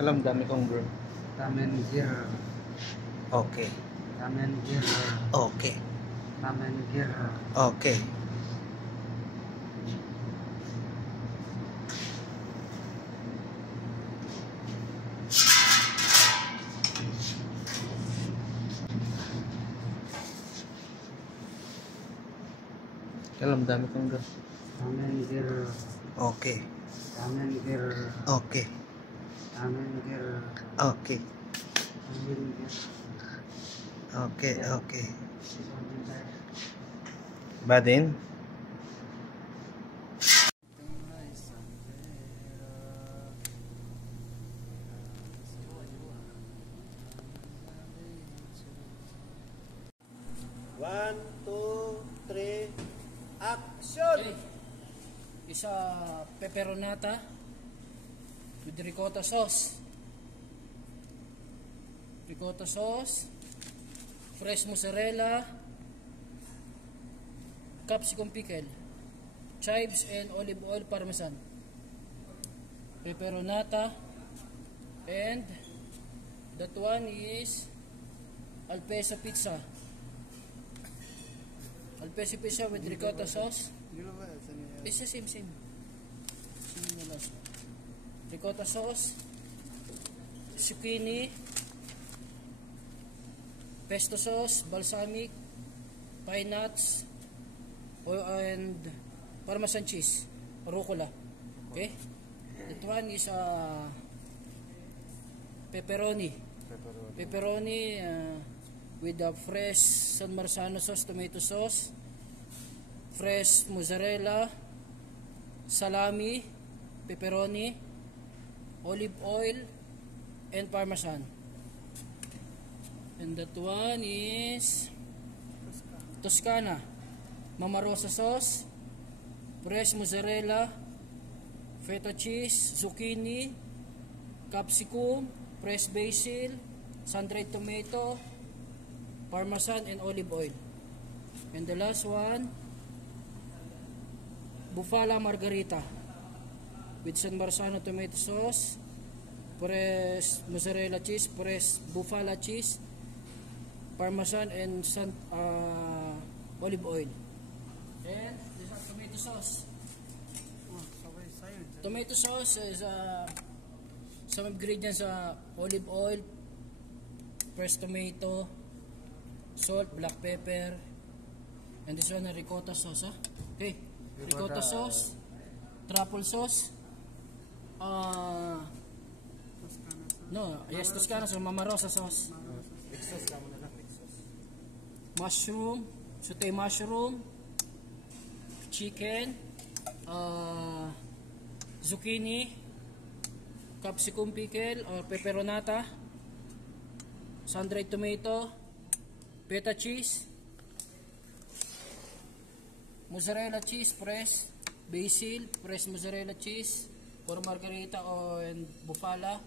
Alam, dami kong bro. Tamen gear. Okay. Tamen gear. Okay. Tamen gear. Okay. Alam, dami kong bro. Tamen gear. Okay. Tamen gear. Okay. Tamen gear. Okay. Tamen gear. Okay. Okay. Badin? One, two, three, action! Okay. Isa pepperonata with ricotta sauce. Ricotta sauce, fresh mozzarella, capsicum pickle, chives and olive oil parmesan. Pepperonata, and that one is Alpeso pizza. Alpeso pizza with ricotta sauce. It's the same. Same na lasa. Ricotta sauce, zucchini, pesto sauce, balsamic, pine nuts, and parmesan cheese, rucola. Okay? That one is pepperoni. Pepperoni with the fresh San Marzano sauce, tomato sauce, fresh mozzarella, salami, pepperoni, olive oil, and parmesan. And that one is Toscana, Mama Rosa sauce, fresh mozzarella, feta cheese, zucchini, capsicum, fresh basil, sun-dried tomato, parmesan, and olive oil. And the last one, Bufala Margarita with San Marzano tomato sauce, fresh mozzarella cheese, fresh Bufala cheese, parmesan, and olive oil. And this is tomato sauce. Tomato sauce is some ingredients: olive oil, fresh tomato, salt, black pepper, and this one ricotta sauce. Okay, ricotta sauce, truffle sauce, Toscana sauce, Mama Rosa sauce, mushroom, sauté mushroom, chicken, zucchini, capsicum pickle or pepperonata, sun-dried tomato, feta cheese, mozzarella cheese, fresh basil, fresh mozzarella cheese for margarita and bufala,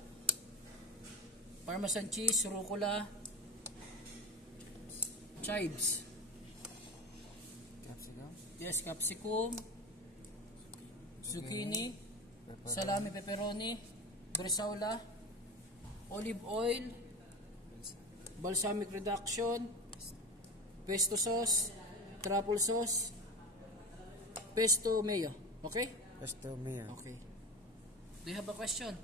parmesan cheese, rucola, chives, capsicum, zucchini, salami, pepperoni, bresaola, olive oil, balsamic reduction, pesto sauce, truffle sauce, pesto mayo. Okay? Pesto mayo. Okay. Do you have a question?